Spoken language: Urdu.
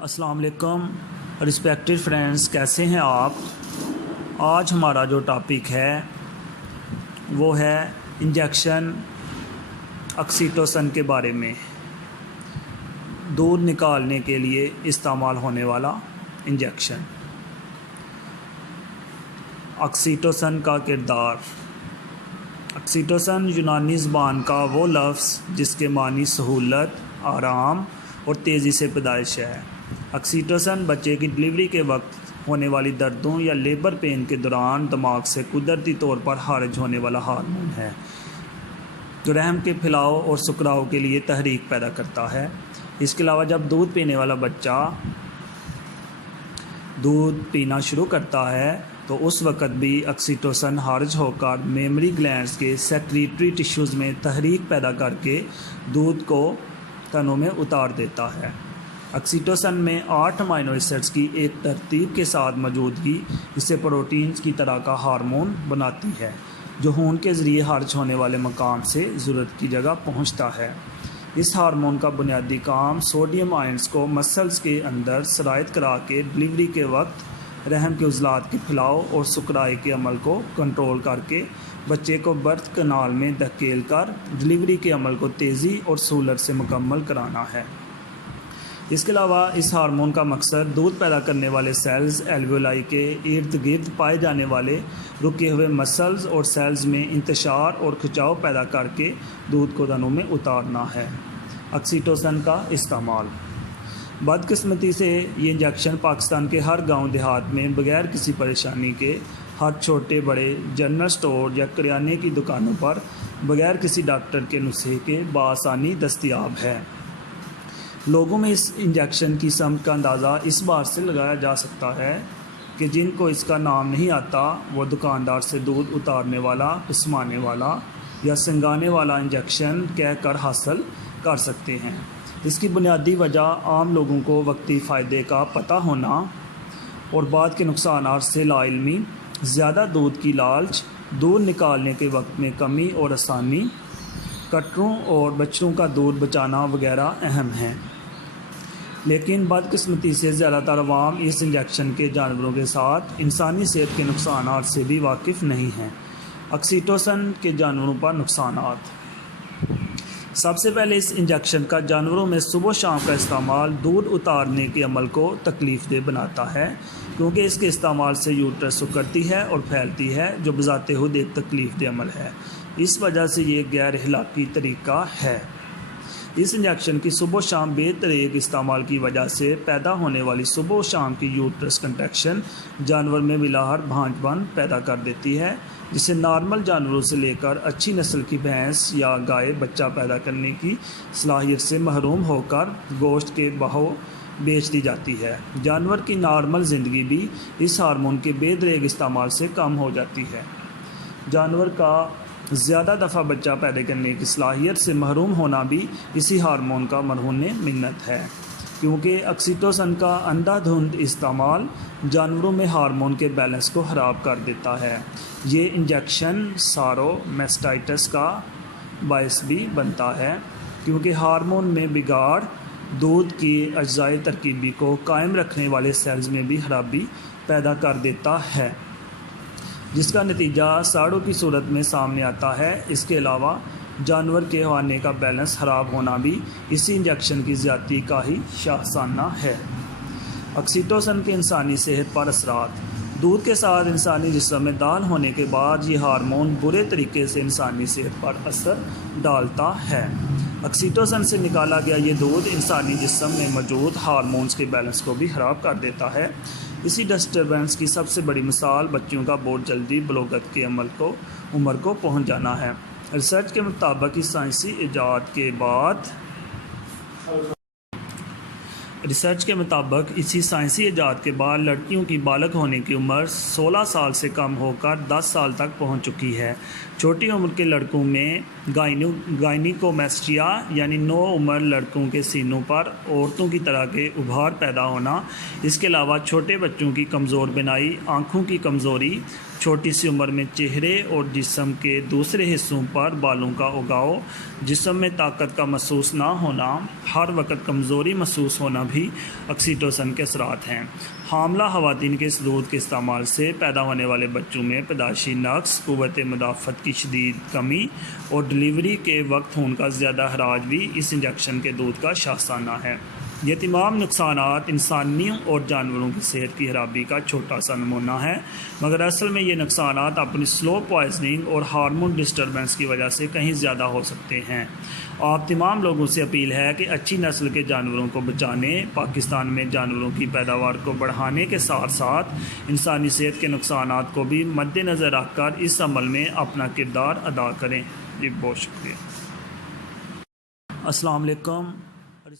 السلام علیکم رسپیکٹڈ فرینڈز، کیسے ہیں آپ؟ آج ہمارا جو ٹاپک ہے وہ ہے انجیکشن آکسیٹوسن کے بارے میں، دودھ نکالنے کے لیے استعمال ہونے والا انجیکشن۔ آکسیٹوسن کا کردار۔ آکسیٹوسن یونانی زبان کا وہ لفظ جس کے معنی سہولت، آرام اور تیزی سے پیدائش ہے۔ آکسیٹوسن بچے کی ڈلیوری کے وقت ہونے والی دردوں یا لیبر پین کے دوران دماغ سے قدرتی طور پر خارج ہونے والا ہارمون ہے جو رحم کے پھیلاؤ اور سکراؤ کے لیے تحریک پیدا کرتا ہے۔ اس کے علاوہ جب دودھ پینے والا بچہ دودھ پینا شروع کرتا ہے تو اس وقت بھی آکسیٹوسن خارج ہو کر میمری گلینڈز کے سیکریٹری ٹیشوز میں تحریک پیدا کر کے دودھ کو تنوں میں اتار دیتا ہے۔ آکسیٹوسن میں 8 امینو ایسڈز کی ایک ترتیب کے ساتھ موجودگی اسے پروٹینز کی طرح کا ہارمون بناتی ہے جو خون کے ذریعے خارج ہونے والے مقام سے ضرورت کی جگہ پہنچتا ہے۔ اس ہارمون کا بنیادی کام سوڈیم آئنز کو مسلز کے اندر سرایت کرا کے ڈلیوری کے وقت رحم کے عضلات کے پھیلاؤ اور سکرائی کے عمل کو کنٹرول کر کے بچے کو برتھ کنال میں دھکیل کر ڈلیوری کے عمل کو تیزی اور سہولت سے مکمل کرانا ہے۔ اس کے علاوہ اس ہارمون کا مقصد دودھ پیدا کرنے والے سیلز ایلویولائی کے ارد گرد پائے جانے والے رکے ہوئے مسلز اور سیلز میں انتشار اور کھچاؤ پیدا کر کے دودھ کو تنوں میں اتارنا ہے۔ آکسیٹوسن کا استعمال۔ بدقسمتی سے یہ انجیکشن پاکستان کے ہر گاؤں دیہات میں بغیر کسی پریشانی کے ہر چھوٹے بڑے جنرل سٹور یا کریانے کی دکانوں پر بغیر کسی ڈاکٹر کے نسخے کے بآسانی دستیاب ہے۔ لوگوں میں اس انجیکشن کی سمت کا اندازہ اس بات سے لگایا جا سکتا ہے کہ جن کو اس کا نام نہیں آتا وہ دکاندار سے دودھ اتارنے والا، پسمانے والا یا سنگانے والا انجیکشن کہہ کر حاصل کر سکتے ہیں۔ اس کی بنیادی وجہ عام لوگوں کو وقتی فائدے کا پتہ ہونا اور بعد کے نقصانات سے لا علمی، زیادہ دودھ کی لالچ، دودھ نکالنے کے وقت میں کمی اور آسانی، کٹروں اور بچوں کا دودھ بچانا وغیرہ اہم ہیں۔ لیکن بدقسمتی سے زیادہ تر عوام اس انجیکشن کے جانوروں کے ساتھ انسانی صحت کے نقصانات سے بھی واقف نہیں ہیں۔ آکسیٹوسن کے جانوروں پر نقصانات۔ سب سے پہلے اس انجیکشن کا جانوروں میں صبح و شام کا استعمال دودھ اتارنے کے عمل کو تکلیف دہ بناتا ہے کیونکہ اس کے استعمال سے یوٹرس سکڑتی ہے اور پھیلتی ہے جو بذات خود ایک تکلیف دہ عمل ہے۔ اس وجہ سے یہ غیر اخلاقی طریقہ ہے۔ اس انجیکشن کی صبح و شام بے دریغ استعمال کی وجہ سے پیدا ہونے والی صبح و شام کی یوٹرس کنٹریکشن جانور میں بلاہر بھانج بن پیدا کر دیتی ہے جسے نارمل جانوروں سے لے کر اچھی نسل کی بھینس یا گائے بچہ پیدا کرنے کی صلاحیت سے محروم ہو کر گوشت کے بہو بیچ دی جاتی ہے۔ جانور کی نارمل زندگی بھی اس ہارمون کے بے دریغ استعمال سے کم ہو جاتی ہے۔ جانور کا زیادہ دفعہ بچہ پیدا کرنے کی صلاحیت سے محروم ہونا بھی اسی ہارمون کا مرہون منت ہے کیونکہ آکسیٹوسن کا اندھا دھند استعمال جانوروں میں ہارمون کے بیلنس کو خراب کر دیتا ہے۔ یہ انجیکشن سارو میسٹائٹس کا باعث بھی بنتا ہے کیونکہ ہارمون میں بگاڑ دودھ کی اجزائے ترکیبی کو قائم رکھنے والے سیلز میں بھی خرابی پیدا کر دیتا ہے جس کا نتیجہ ساڑوں کی صورت میں سامنے آتا ہے۔ اس کے علاوہ جانور کے خانے کا بیلنس خراب ہونا بھی اسی انجیکشن کی زیادتی کا ہی شاخسانہ ہے۔ آکسیٹوسن کے انسانی صحت پر اثرات۔ دودھ کے ساتھ انسانی جسم میں داخل ہونے کے بعد یہ ہارمون برے طریقے سے انسانی صحت پر اثر ڈالتا ہے۔ آکسیٹوسن سے نکالا گیا یہ دودھ انسانی جسم میں موجود ہارمونز کے بیلنس کو بھی خراب کر دیتا ہے۔ اسی ڈسٹربنس کی سب سے بڑی مثال بچوں کا بہت جلدی بلوغت کے عمر کو پہنچ جانا ہے۔ ریسرچ کے مطابق اسی سائنسی ایجاد کے بعد لڑکیوں کی بالغ ہونے کی عمر 16 سال سے کم ہو کر 10 سال تک پہنچ چکی ہے۔ چھوٹی عمر کے لڑکوں میں گائنیکومیسٹریا یعنی نو عمر لڑکوں کے سینوں پر عورتوں کی طرح کے ابھار پیدا ہونا، اس کے علاوہ چھوٹے بچوں کی کمزور بینائی، آنکھوں کی کمزوری، چھوٹی سی عمر میں چہرے اور جسم کے دوسرے حصوں پر بالوں کا اگاؤ، جسم میں طاقت کا محسوس نہ ہونا، ہر وقت کمزوری محسوس ہونا بھی آکسیٹوسن کے اثرات ہیں۔ حاملہ خواتین کے اس دودھ کے استعمال سے پیدا ہونے والے بچوں میں پیدائشی نقص، قوت مدافعت کی شدید کمی اور ڈلیوری کے وقت خون کا زیادہ اخراج بھی اس انجیکشن کے دودھ کا شاخسانہ ہے۔ یہ تمام نقصانات انسانیوں اور جانوروں کی صحت کی خرابی کا چھوٹا سا نمونہ ہے، مگر اصل میں یہ نقصانات اپنی سلو پوائزننگ اور ہارمون ڈسٹربنس کی وجہ سے کہیں زیادہ ہو سکتے ہیں۔ آپ تمام لوگوں سے اپیل ہے کہ اچھی نسل کے جانوروں کو بچانے، پاکستان میں جانوروں کی پیداوار کو بڑھانے کے ساتھ ساتھ انسانی صحت کے نقصانات کو بھی مد نظر رکھ کر اس عمل میں اپنا کردار ادا کریں۔ جی بہت شکریہ۔ السلام علیکم۔